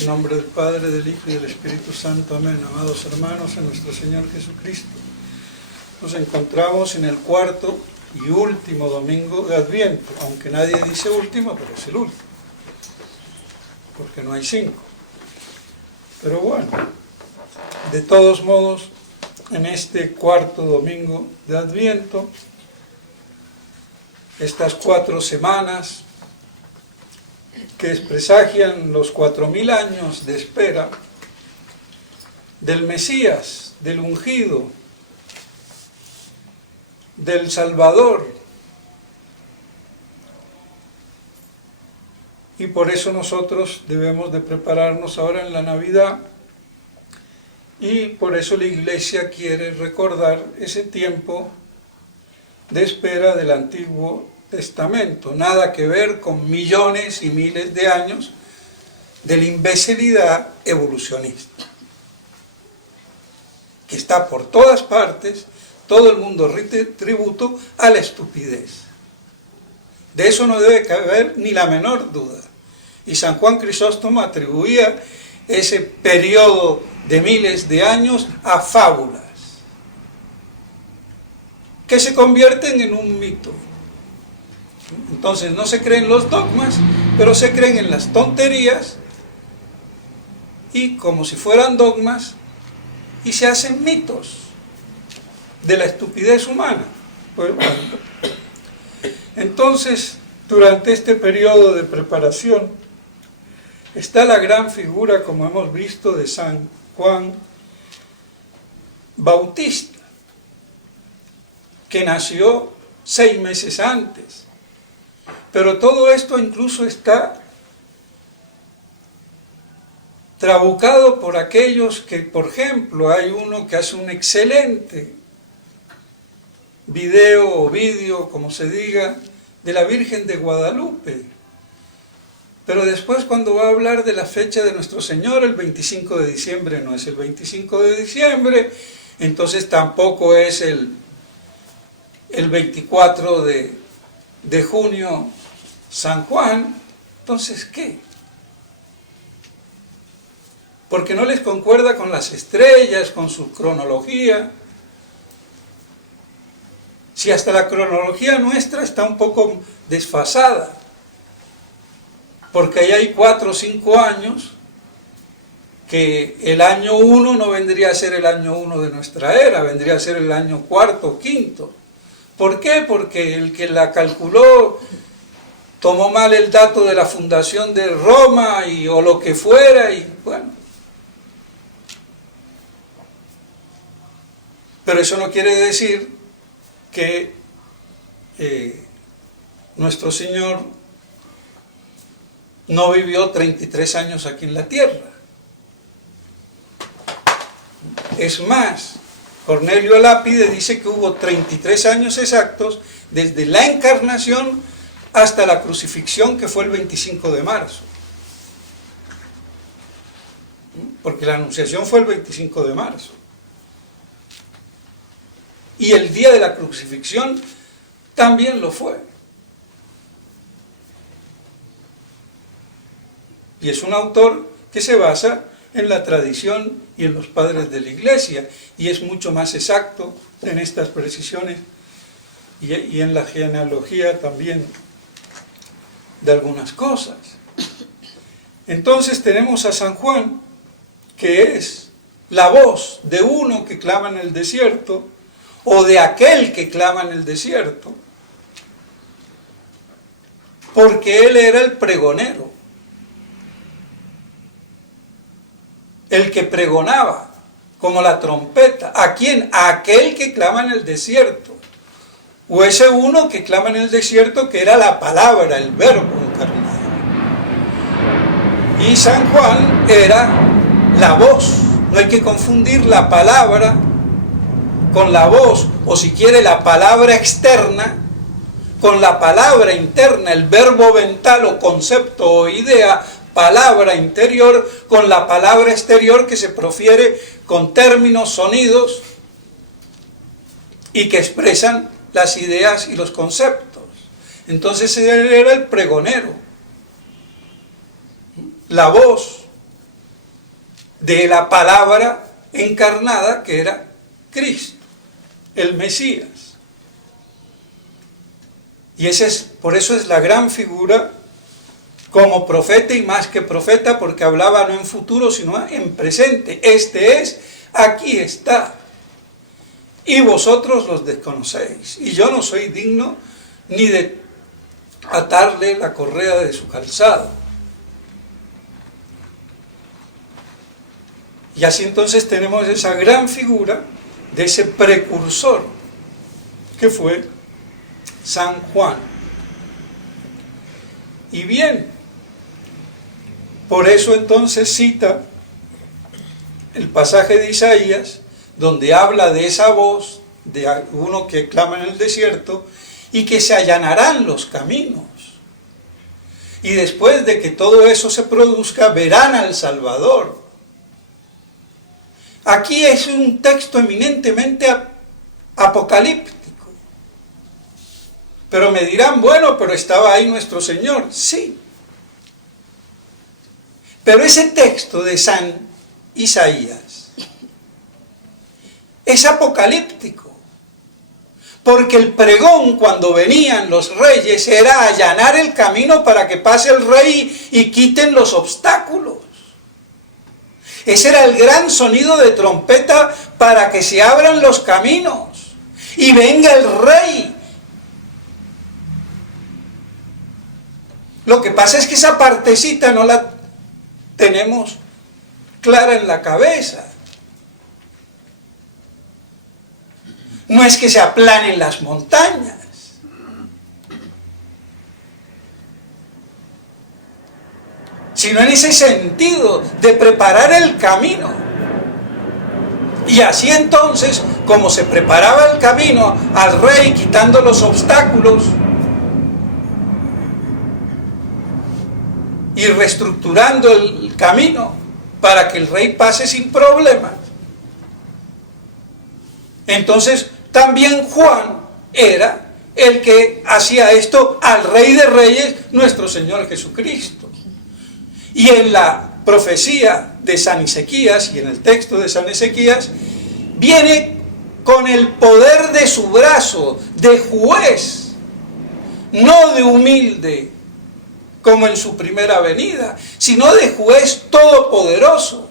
En nombre del Padre, del Hijo y del Espíritu Santo. Amén. Amados hermanos, en nuestro Señor Jesucristo, nos encontramos en el cuarto y último domingo de Adviento, aunque nadie dice último, pero es el último, porque no hay 5. Pero bueno, de todos modos, en este cuarto domingo de Adviento, estas 4 semanas que presagian los 4000 años de espera del Mesías, del ungido, del Salvador. Y por eso nosotros debemos de prepararnos ahora en la Navidad, y por eso la Iglesia quiere recordar ese tiempo de espera del Antiguo Testamento. Nada que ver con millones y miles de años de la imbecilidad evolucionista, que está por todas partes. Todo el mundo rinde tributo a la estupidez. De eso no debe caber ni la menor duda. Y San Juan Crisóstomo atribuía ese periodo de miles de años a fábulas, que se convierten en un mito. Entonces no se creen los dogmas, pero se creen en las tonterías, y como si fueran dogmas, y se hacen mitos de la estupidez humana. Pues bueno, entonces, durante este periodo de preparación, está la gran figura, como hemos visto, de San Juan Bautista, que nació 6 meses antes. Pero todo esto incluso está trabucado por aquellos que, por ejemplo, hay uno que hace un excelente video o vídeo, como se diga, de la Virgen de Guadalupe. Pero después, cuando va a hablar de la fecha de nuestro Señor, el 25 de diciembre no es el 25 de diciembre, entonces tampoco es el 24 de junio San Juan. Entonces, ¿qué? Porque no les concuerda con las estrellas, con su cronología. Si hasta la cronología nuestra está un poco desfasada, porque ahí hay 4 o 5 años que el año 1 no vendría a ser el año 1 de nuestra era, vendría a ser el año 4º o 5º. ¿Por qué? Porque el que la calculó tomó mal el dato de la fundación de Roma o lo que fuera, y bueno. Pero eso no quiere decir que nuestro Señor no vivió 33 años aquí en la tierra. Es más, Cornelio Lápide dice que hubo 33 años exactos desde la encarnación hasta la crucifixión, que fue el 25 de marzo. Porque la anunciación fue el 25 de marzo. Y el día de la crucifixión también lo fue. Y es un autor que se basa en la tradición y en los padres de la Iglesia, y es mucho más exacto en estas precisiones y en la genealogía también de algunas cosas. Entonces tenemos a San Juan, que es la voz de uno que clama en el desierto, o de aquel que clama en el desierto, porque él era el pregonero, el que pregonaba como la trompeta. ¿A quién? A aquel que clama en el desierto, o ese uno que clama en el desierto, que era la palabra, el verbo encarnado. Y San Juan era la voz. No hay que confundir la palabra con la voz, o si quiere la palabra externa con la palabra interna, el verbo mental o concepto o idea, palabra interior, con la palabra exterior que se profiere con términos, sonidos, y que expresan las ideas y los conceptos. Entonces él era el pregonero, la voz, de la palabra encarnada que era Cristo, el Mesías. Y por eso es la gran figura como profeta y más que profeta, porque hablaba no en futuro sino en presente. Este es, aquí está. Y vosotros los desconocéis. Y yo no soy digno ni de atarle la correa de su calzado. Y así entonces tenemos esa gran figura de ese precursor que fue San Juan. Y bien, por eso entonces cita el pasaje de Isaías, donde habla de esa voz de uno que clama en el desierto y que se allanarán los caminos. Y después de que todo eso se produzca, verán al Salvador. Aquí es un texto eminentemente apocalíptico. Pero me dirán, bueno, pero estaba ahí nuestro Señor. Sí. Pero ese texto de San Isaías es apocalíptico. Porque el pregón cuando venían los reyes era allanar el camino para que pase el rey y quiten los obstáculos. Ese era el gran sonido de trompeta para que se abran los caminos y venga el rey. Lo que pasa es que esa partecita no la tenemos clara en la cabeza. No es que se aplanen las montañas. Sino en ese sentido de preparar el camino. Y así entonces, como se preparaba el camino al rey quitando los obstáculos y reestructurando el camino para que el rey pase sin problemas, entonces también Juan era el que hacía esto al Rey de Reyes, nuestro Señor Jesucristo. Y en la profecía de San Ezequías y en el texto de San Ezequías, viene con el poder de su brazo, de juez, no de humilde, como en su primera venida, sino de juez todopoderoso.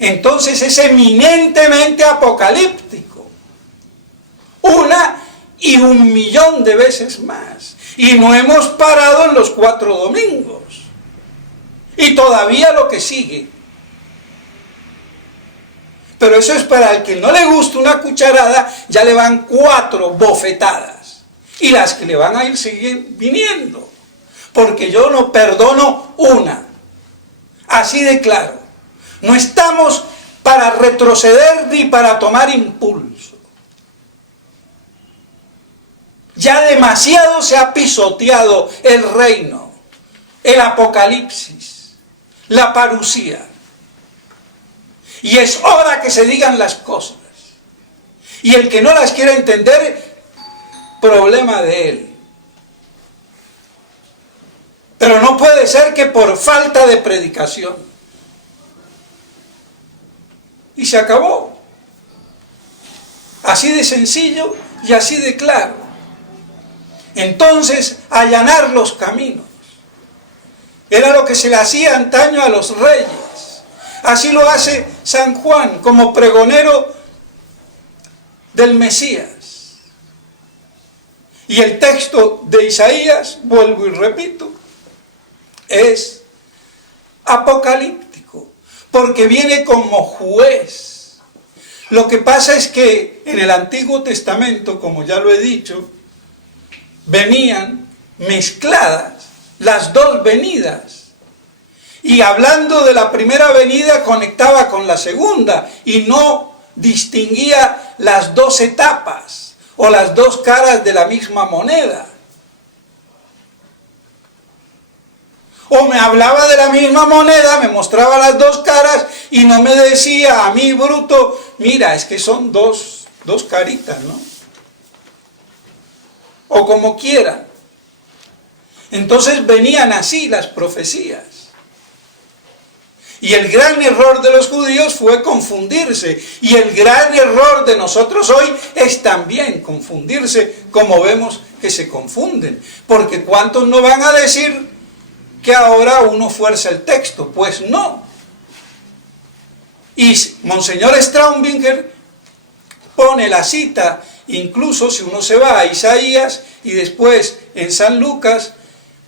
Entonces es eminentemente apocalíptico. Una y 1.000.000 de veces más. Y no hemos parado en los 4 domingos. Y todavía lo que sigue. Pero eso es para el que no le gusta una cucharada, ya le van 4 bofetadas. Y las que le van a ir siguen viniendo. Porque yo no perdono una. Así de claro. No estamos para retroceder ni para tomar impulso. Ya demasiado se ha pisoteado el reino, el apocalipsis, la parusía. Y es hora que se digan las cosas. Y el que no las quiera entender, problema de él. Pero no puede ser que por falta de predicación. Y se acabó. Así de sencillo y así de claro. Entonces, allanar los caminos. Era lo que se le hacía antaño a los reyes. Así lo hace San Juan como pregonero del Mesías. Y el texto de Isaías, vuelvo y repito, es apocalíptico, porque viene como juez. Lo que pasa es que en el Antiguo Testamento, como ya lo he dicho, venían mezcladas las dos venidas. Y hablando de la primera venida conectaba con la segunda y no distinguía las dos etapas o las dos caras de la misma moneda. O me hablaba de la misma moneda, me mostraba las dos caras y no me decía a mí, bruto, mira, es que son dos caritas, ¿no? O como quiera. Entonces venían así las profecías. Y el gran error de los judíos fue confundirse. Y el gran error de nosotros hoy es también confundirse, como vemos que se confunden. Porque ¿cuántos no van a decir que ahora uno fuerza el texto? Pues no. Y Monseñor Straubinger pone la cita, incluso si uno se va a Isaías y después en San Lucas,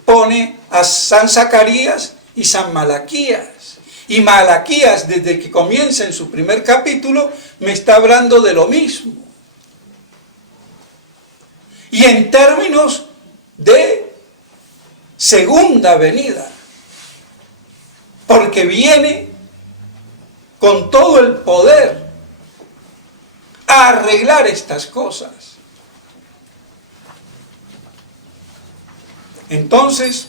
pone a San Zacarías y San Malaquías. Y Malaquías, desde que comienza en su primer capítulo, me está hablando de lo mismo. Y en términos de segunda venida. Porque viene con todo el poder a arreglar estas cosas. Entonces,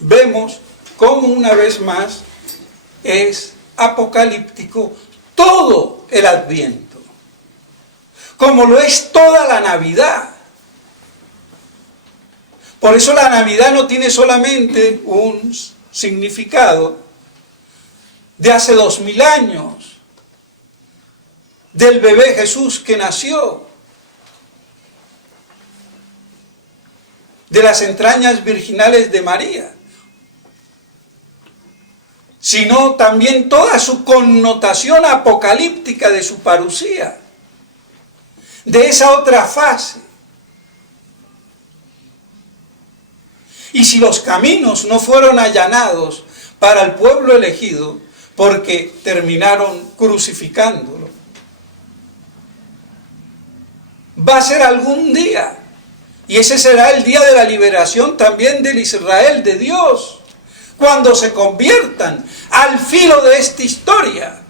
vemos cómo una vez más es apocalíptico todo el Adviento, como lo es toda la Navidad. Por eso la Navidad no tiene solamente un significado de hace 2000 años, del bebé Jesús que nació, de las entrañas virginales de María, sino también toda su connotación apocalíptica de su parusía, de esa otra fase. Y si los caminos no fueron allanados para el pueblo elegido, porque terminaron crucificándolo, va a ser algún día, y ese será el día de la liberación también del Israel de Dios, cuando se conviertan al filo de esta historia.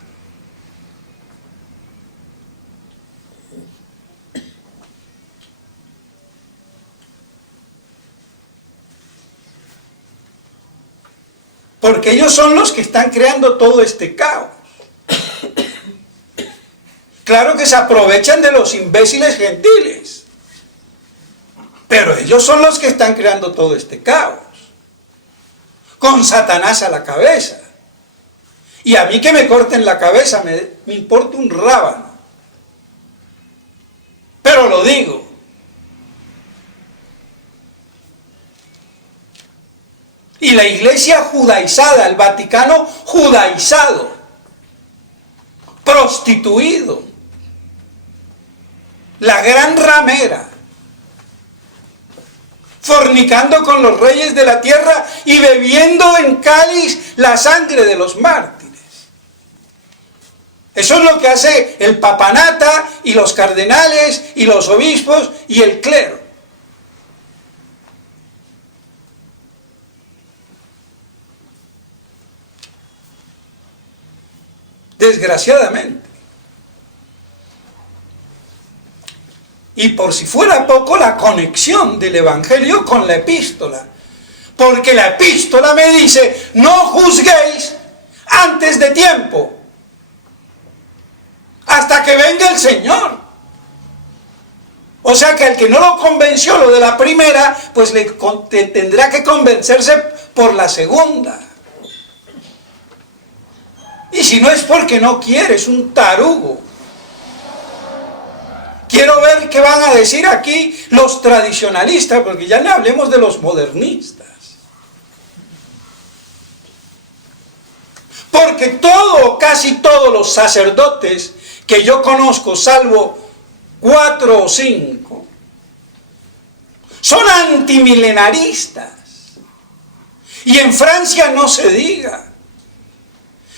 Porque ellos son los que están creando todo este caos. Claro que se aprovechan de los imbéciles gentiles, pero ellos son los que están creando todo este caos, con Satanás a la cabeza. Y a mí que me corten la cabeza me importa un rábano, pero lo digo. Y la iglesia judaizada, el Vaticano judaizado, prostituido, la gran ramera, fornicando con los reyes de la tierra y bebiendo en cáliz la sangre de los mártires. Eso es lo que hace el papanata y los cardenales y los obispos y el clero. Desgraciadamente. Y por si fuera poco, la conexión del Evangelio con la epístola. Porque la epístola me dice, no juzguéis antes de tiempo, hasta que venga el Señor. O sea que al que no lo convenció lo de la primera, pues le tendrá que convencerse por la segunda. Y si no es porque no quiere, es un tarugo. Quiero ver qué van a decir aquí los tradicionalistas, porque ya no hablemos de los modernistas. Porque casi todos los sacerdotes que yo conozco, salvo 4 o 5, son antimilenaristas. Y en Francia no se diga.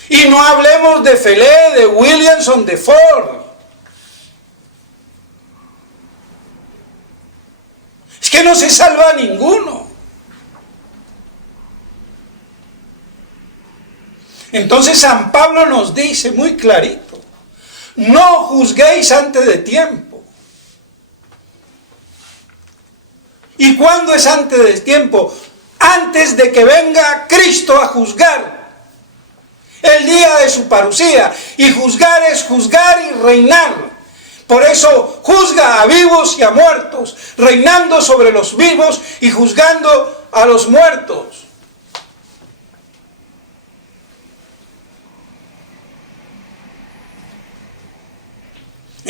Y no hablemos de Felé, de Williamson, de Ford. Es que no se salva ninguno. Entonces San Pablo nos dice muy clarito, no juzguéis antes de tiempo. ¿Y cuándo es antes de tiempo? Antes de que venga Cristo a juzgar. El día de su parusía. Y juzgar es juzgar y reinar. Por eso juzga a vivos y a muertos, reinando sobre los vivos y juzgando a los muertos.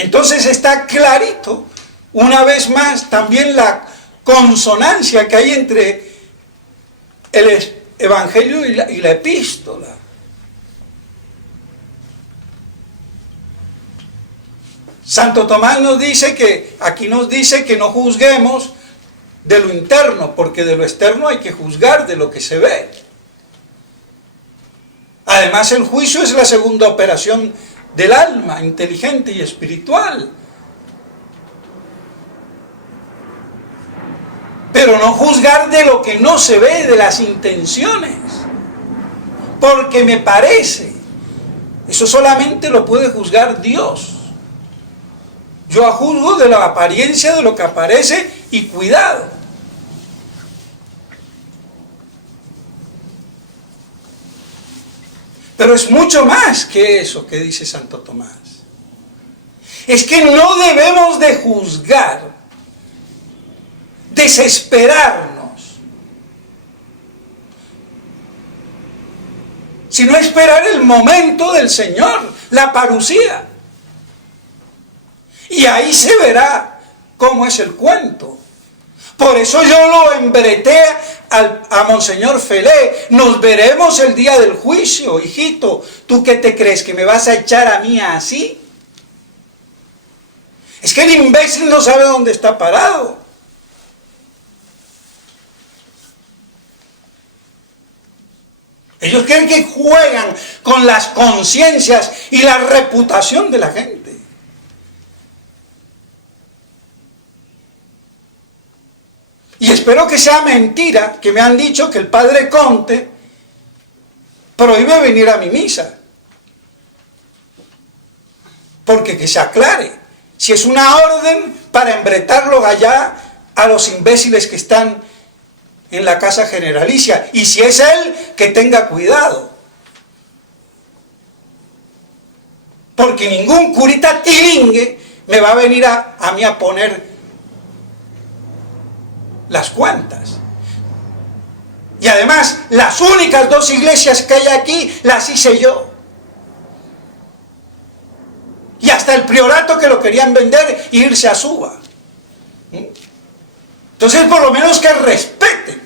Entonces está clarito, una vez más, también la consonancia que hay entre el Evangelio y la epístola. Santo Tomás nos dice que, aquí nos dice que no juzguemos de lo interno, porque de lo externo hay que juzgar de lo que se ve. Además, el juicio es la segunda operación del alma, inteligente y espiritual. Pero no juzgar de lo que no se ve, de las intenciones. Porque me parece, eso solamente lo puede juzgar Dios. Yo juzgo de la apariencia de lo que aparece y cuidado. Pero es mucho más que eso que dice Santo Tomás. Es que no debemos de juzgar, desesperarnos, sino esperar el momento del Señor, la parusía. Y ahí se verá cómo es el cuento. Por eso yo lo embreté a Monseñor Felé. Nos veremos el día del juicio, hijito. ¿Tú qué te crees? ¿Que me vas a echar a mí así? Es que el imbécil no sabe dónde está parado. Ellos creen que juegan con las conciencias y la reputación de la gente. Y espero que sea mentira, que me han dicho que el padre Conte prohíbe venir a mi misa. Porque que se aclare, si es una orden para embretarlo allá a los imbéciles que están en la casa generalicia. Y si es él, que tenga cuidado. Porque ningún curita tilingue me va a venir a mí a poner las cuentas. Y además, las únicas 2 iglesias que hay aquí, las hice yo. Y hasta el priorato que lo querían vender e irse a Suba. Entonces, por lo menos que respeten.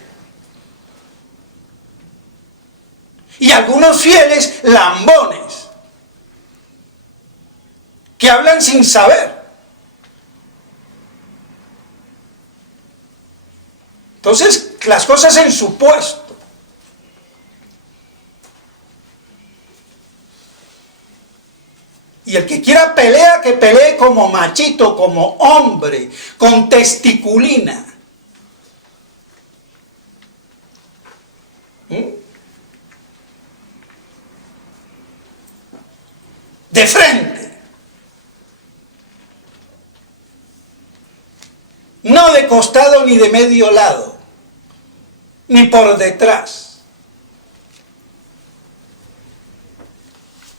Y algunos fieles lambones, que hablan sin saber. Entonces, las cosas en su puesto. Y el que quiera pelea, que pelee como machito, como hombre, con testiculina. De frente. No de costado ni de medio lado. Ni por detrás.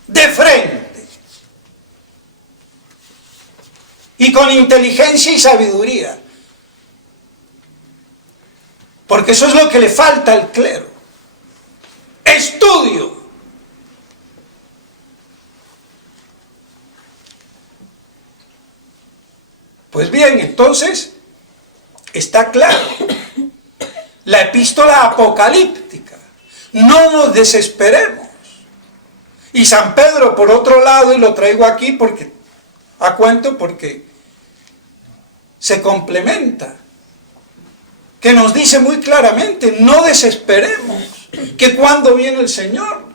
De frente. Y con inteligencia y sabiduría. Porque eso es lo que le falta al clero. Estudio. Pues bien, entonces, está claro. La epístola apocalíptica. No nos desesperemos. Y San Pedro, por otro lado, y lo traigo aquí porque a cuento porque se complementa, que nos dice muy claramente, no desesperemos, que cuando viene el Señor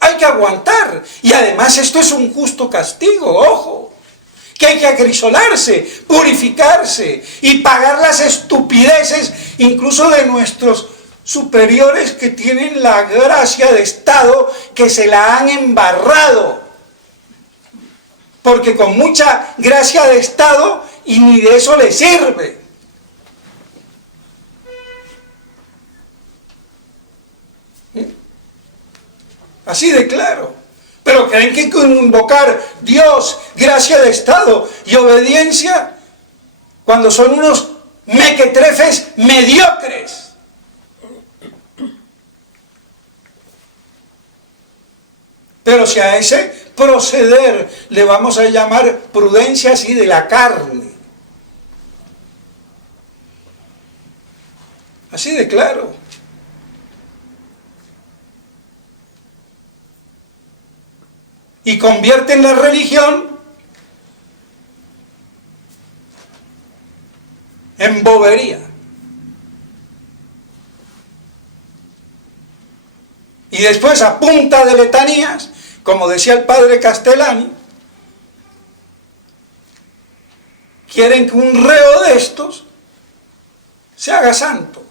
hay que aguantar. Y además esto es un justo castigo, ojo, que hay que acrisolarse, purificarse y pagar las estupideces incluso de nuestros superiores que tienen la gracia de Estado, que se la han embarrado. Porque con mucha gracia de Estado y ni de eso le sirve. Así de claro. Pero creen que con invocar Dios, gracia de Estado y obediencia, cuando son unos mequetrefes mediocres. Pero si a ese proceder le vamos a llamar prudencia así de la carne. Así de claro. Y convierten la religión en bobería. Y después, a punta de letanías, como decía el padre Castellani, quieren que un reo de estos se haga santo,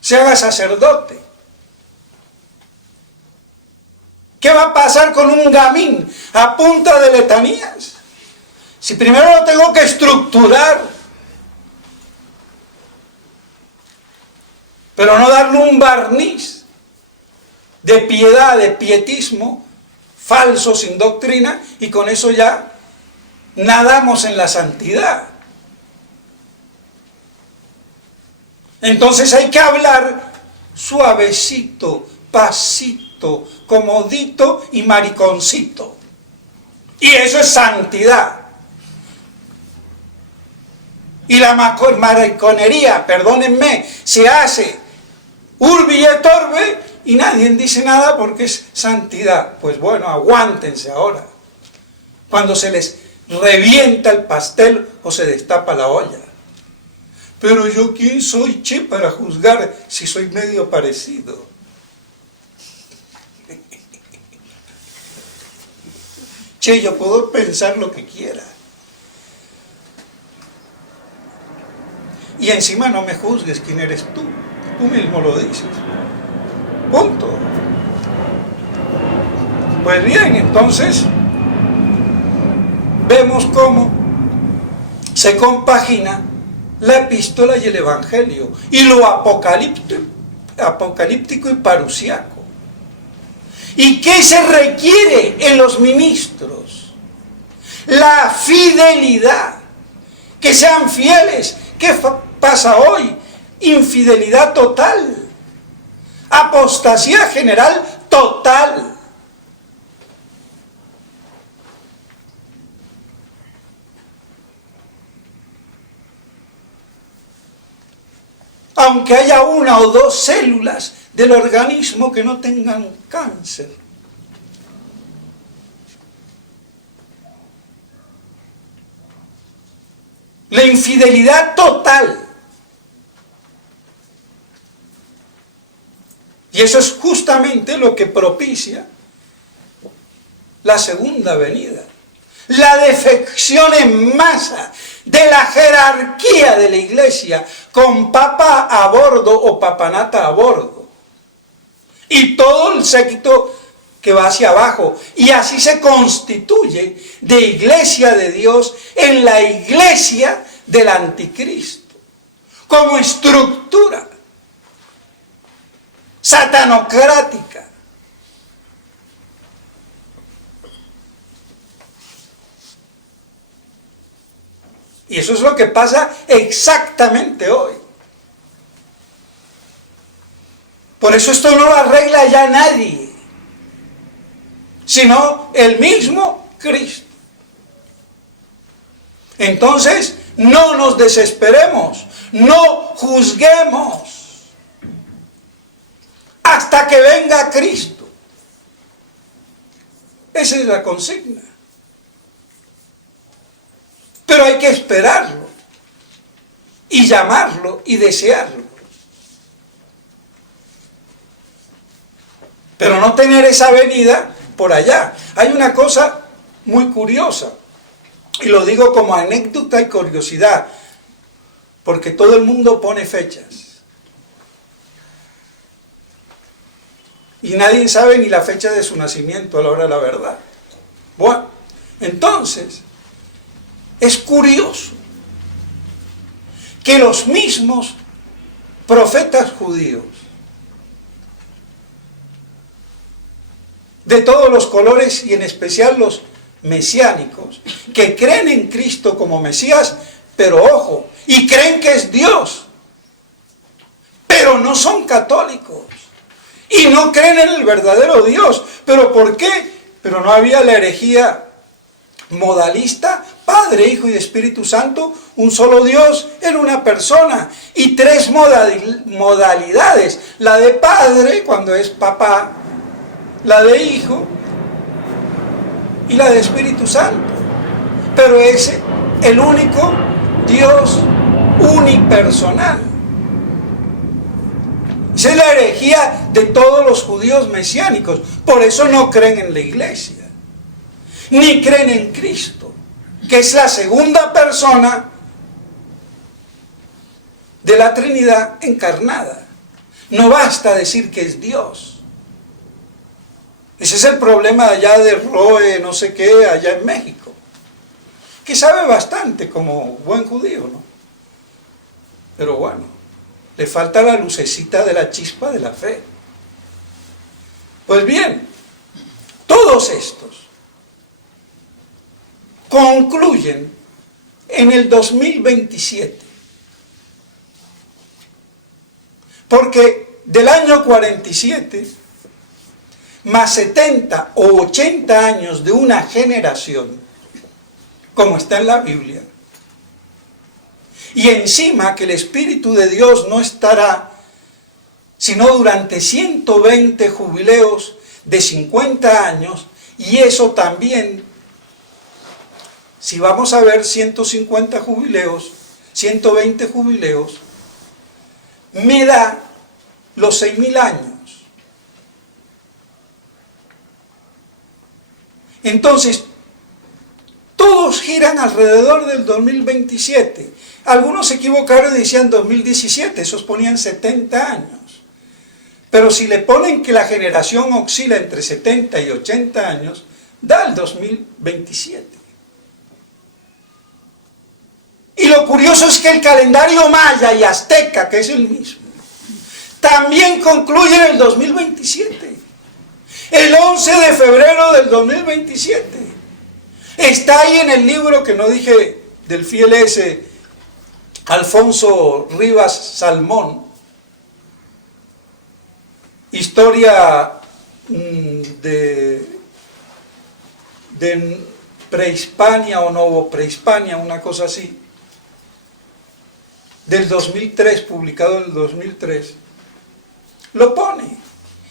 se haga sacerdote. ¿Qué va a pasar con un gamín a punta de letanías? Si primero lo tengo que estructurar, pero no darle un barniz de piedad, de pietismo, falso, sin doctrina, y con eso ya nadamos en la santidad. Entonces hay que hablar suavecito, pasito, comodito y mariconcito. Y eso es santidad. Y la mariconería, perdónenme, se hace urbi et orbi y nadie dice nada porque es santidad. Pues bueno, aguántense ahora, cuando se les revienta el pastel o se destapa la olla. Pero yo, ¿quién soy, che, para juzgar si soy medio parecido? Che, yo puedo pensar lo que quiera. Y encima no me juzgues quién eres tú. Tú mismo lo dices. Punto. Pues bien, entonces vemos cómo se compagina la epístola y el evangelio, y lo apocalíptico y parusiaco. ¿Y qué se requiere en los ministros? La fidelidad, que sean fieles. ¿Qué pasa hoy? Infidelidad total, apostasía general total. Aunque haya una o dos células del organismo que no tengan cáncer. La infidelidad total. Y eso es justamente lo que propicia la segunda venida. La defección en masa de la jerarquía de la iglesia, con papa a bordo o papanata a bordo. Y todo el séquito que va hacia abajo. Y así se constituye de iglesia de Dios en la iglesia del anticristo. Como estructura satanocrática. Y eso es lo que pasa exactamente hoy. Por eso esto no lo arregla ya nadie, sino el mismo Cristo. Entonces, no nos desesperemos, no juzguemos hasta que venga Cristo. Esa es la consigna. Pero hay que esperarlo, y llamarlo, y desearlo. Pero no tener esa venida por allá. Hay una cosa muy curiosa, y lo digo como anécdota y curiosidad, porque todo el mundo pone fechas. Y nadie sabe ni la fecha de su nacimiento a la hora de la verdad. Bueno, entonces, es curioso que los mismos profetas judíos, de todos los colores y en especial los mesiánicos, que creen en Cristo como Mesías, pero ojo, y creen que es Dios, pero no son católicos, y no creen en el verdadero Dios. ¿Pero por qué? Pero no había la herejía modalista, Padre, Hijo y Espíritu Santo, un solo Dios en una persona, y tres modalidades: la de Padre, cuando es papá, la de Hijo y la de Espíritu Santo. Pero es el único Dios unipersonal. Esa es la herejía de todos los judíos mesiánicos. Por eso no creen en la iglesia, ni creen en Cristo, que es la segunda persona de la Trinidad encarnada. No basta decir que es Dios. Ese es el problema allá de Roe, no sé qué, allá en México, que sabe bastante como buen judío, ¿no? Pero bueno, le falta la lucecita de la chispa de la fe. Pues bien, todos estos concluyen en el 2027. Porque del año 47, más 70 o 80 años de una generación, como está en la Biblia, y encima que el Espíritu de Dios no estará sino durante 120 jubileos de 50 años, y eso también, si vamos a ver 150 jubileos, 120 jubileos, me da los 6.000 años. Entonces, todos giran alrededor del 2027. Algunos se equivocaron y decían 2017, esos ponían 70 años. Pero si le ponen que la generación oscila entre 70 y 80 años, da el 2027. Y lo curioso es que el calendario maya y azteca, que es el mismo, también concluye en el 2027. El 11 de febrero del 2027. Está ahí en el libro que no dije, del fiel ese Alfonso Rivas Salmón, historia de prehispania o novo prehispania, una cosa así, del 2003, publicado en el 2003, lo pone.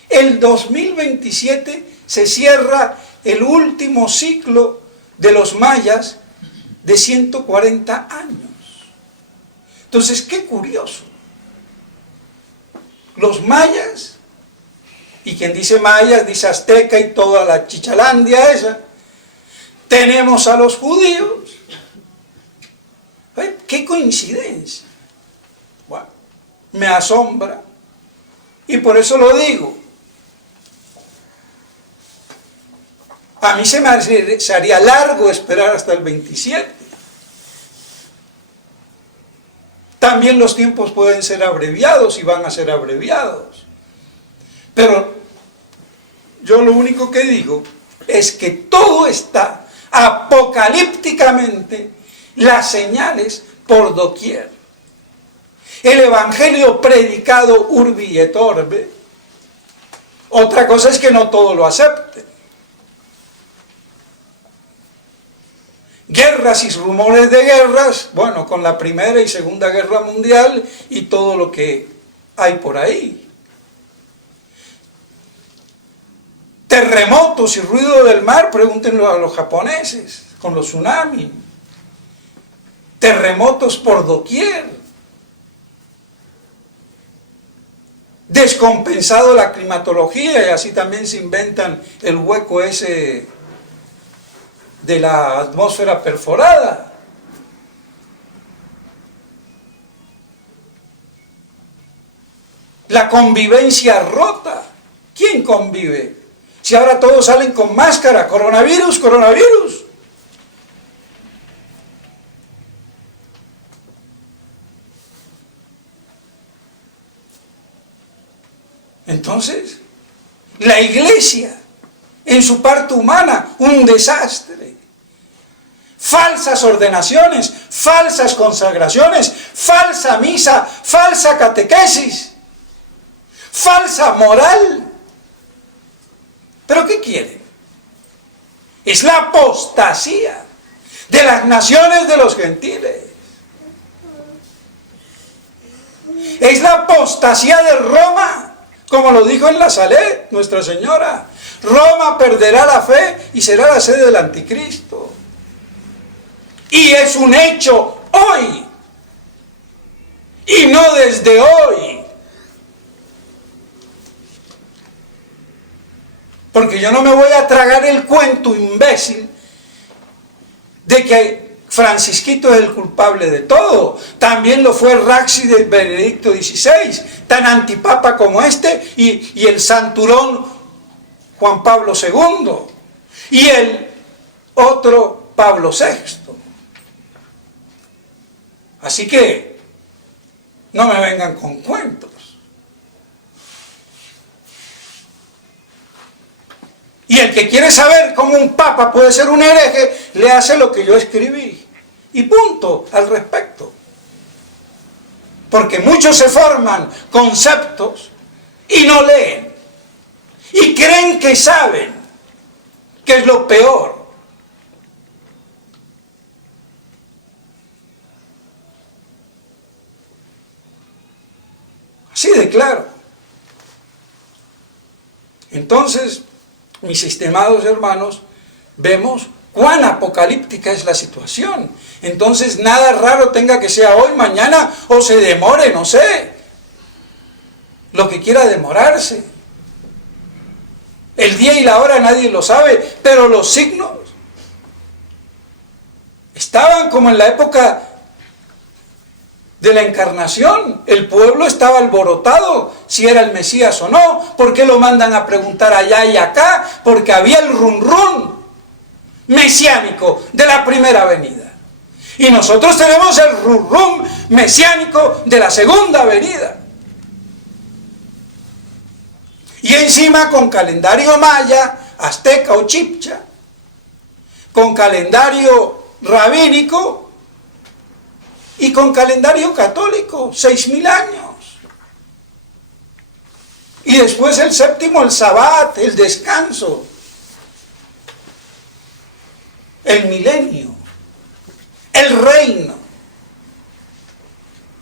El 2027 se cierra el último ciclo de los mayas de 140 años. Entonces, qué curioso. Los mayas, y quien dice mayas dice azteca y toda la chichalandia esa, tenemos a los judíos. ¿Ay? ¡Qué coincidencia! Bueno, me asombra, y por eso lo digo. A mí se haría largo esperar hasta el 27. También los tiempos pueden ser abreviados y van a ser abreviados. Pero yo lo único que digo es que todo está apocalípticamente, las señales por doquier. El evangelio predicado urbi et orbe. Otra cosa es que no todo lo acepten. Guerras y rumores de guerras, bueno, con la Primera y Segunda Guerra Mundial y todo lo que hay por ahí. Terremotos y ruido del mar, pregúntenlo a los japoneses, con los tsunamis. Terremotos por doquier. Descompensado la climatología, y así también se inventan el hueco ese de la atmósfera perforada. La convivencia rota. ¿Quién convive? Si ahora todos salen con máscara, coronavirus, coronavirus. Entonces, la iglesia, en su parte humana, un desastre. Falsas ordenaciones, falsas consagraciones, falsa misa, falsa catequesis, falsa moral. ¿Pero qué quieren? Es la apostasía de las naciones de los gentiles. Es la apostasía de Roma, como lo dijo en la Salet Nuestra Señora. Roma perderá la fe y será la sede del anticristo. Y es un hecho hoy. Y no desde hoy. Porque yo no me voy a tragar el cuento imbécil de que Francisquito es el culpable de todo. También lo fue Raxi de Benedicto XVI, tan antipapa como este, y el santurón Juan Pablo II, y el otro Pablo VI. Así que no me vengan con cuentos. Y el que quiere saber cómo un papa puede ser un hereje, le hace lo que yo escribí. Y punto al respecto. Porque muchos se forman conceptos y no leen. Y creen que saben, que es lo peor. Así de claro. Entonces, mis estimados hermanos, vemos cuán apocalíptica es la situación. Entonces, nada raro tenga que sea hoy, mañana, o se demore, no sé. Lo que quiera demorarse. El día y la hora nadie lo sabe, pero los signos estaban como en la época de la encarnación. El pueblo estaba alborotado si era el Mesías o no. ¿Por qué lo mandan a preguntar allá y acá? Porque había el run run mesiánico de la primera venida. Y nosotros tenemos el run run mesiánico de la segunda venida. Y encima con calendario maya, azteca o chibcha, con calendario rabínico y con calendario católico, 6.000 años. Y después el séptimo, el sabbat, el descanso, el milenio, el reino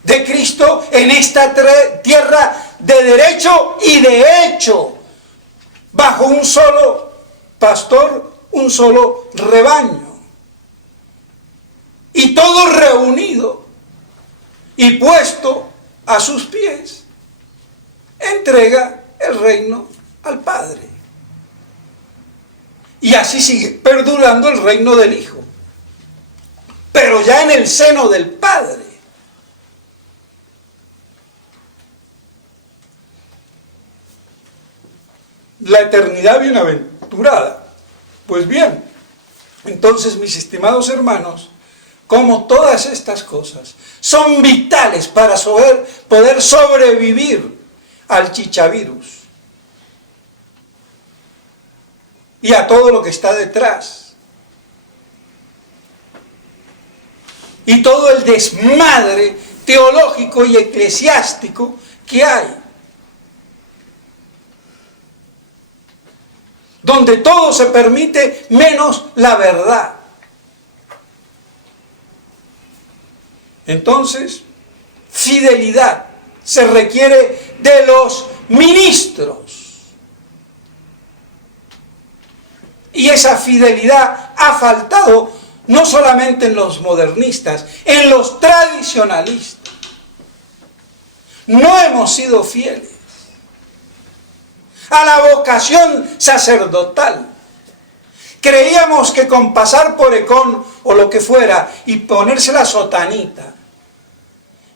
de Cristo en esta tierra de derecho y de hecho, bajo un solo pastor, un solo rebaño. Y todo reunido y puesto a sus pies, entrega el reino al Padre. Y así sigue perdurando el reino del Hijo, pero ya en el seno del Padre. La eternidad bienaventurada. Pues bien, entonces, mis estimados hermanos, como todas estas cosas son vitales para poder sobrevivir al chichavirus y a todo lo que está detrás, y todo el desmadre teológico y eclesiástico que hay, donde todo se permite menos la verdad. Entonces, fidelidad se requiere de los ministros. Y esa fidelidad ha faltado no solamente en los modernistas, en los tradicionalistas. No hemos sido fieles a la vocación sacerdotal. Creíamos que con pasar por Ecón o lo que fuera y ponerse la sotanita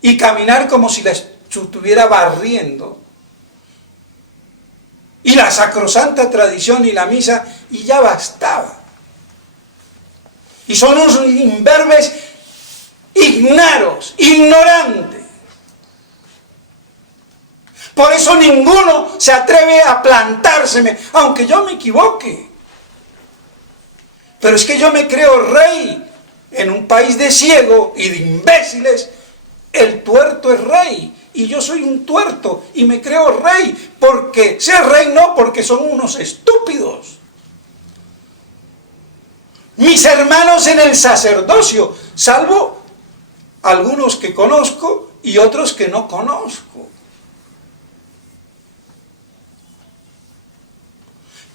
y caminar como si la estuviera barriendo, y la sacrosanta tradición y la misa, y ya bastaba. Y son unos imberbes ignaros, ignorantes. Por eso ninguno se atreve a plantárseme, aunque yo me equivoque. Pero es que yo me creo rey en un país de ciego y de imbéciles. El tuerto es rey y yo soy un tuerto y me creo rey porque ser rey, no porque son unos estúpidos. mis hermanos en el sacerdocio, salvo algunos que conozco y otros que no conozco.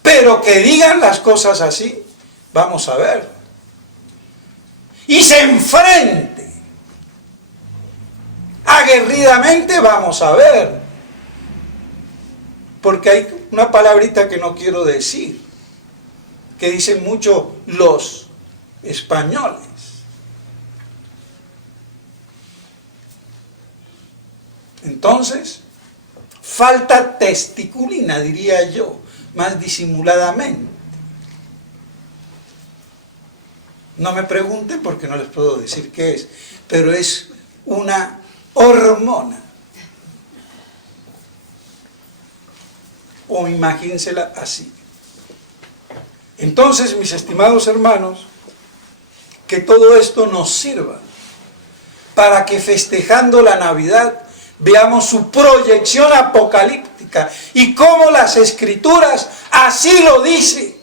Pero que digan las cosas así, vamos a ver. Y se enfrente aguerridamente, vamos a ver. Porque hay una palabrita que no quiero decir, que dicen mucho los españoles. Entonces, falta testiculina, diría yo, más disimuladamente. No me pregunten porque no les puedo decir qué es, pero es una hormona. O imagínensela así. Entonces, mis estimados hermanos, que todo esto nos sirva para que festejando la Navidad veamos su proyección apocalíptica y cómo las Escrituras así lo dicen.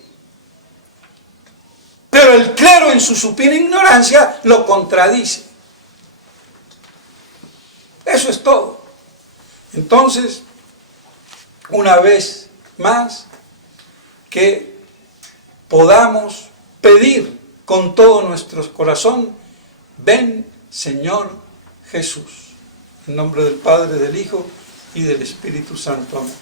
Pero el clero en su supina ignorancia lo contradice. Eso es todo. Entonces, una vez más, que podamos pedir con todo nuestro corazón, ven Señor Jesús. En nombre del Padre, del Hijo y del Espíritu Santo. Amén.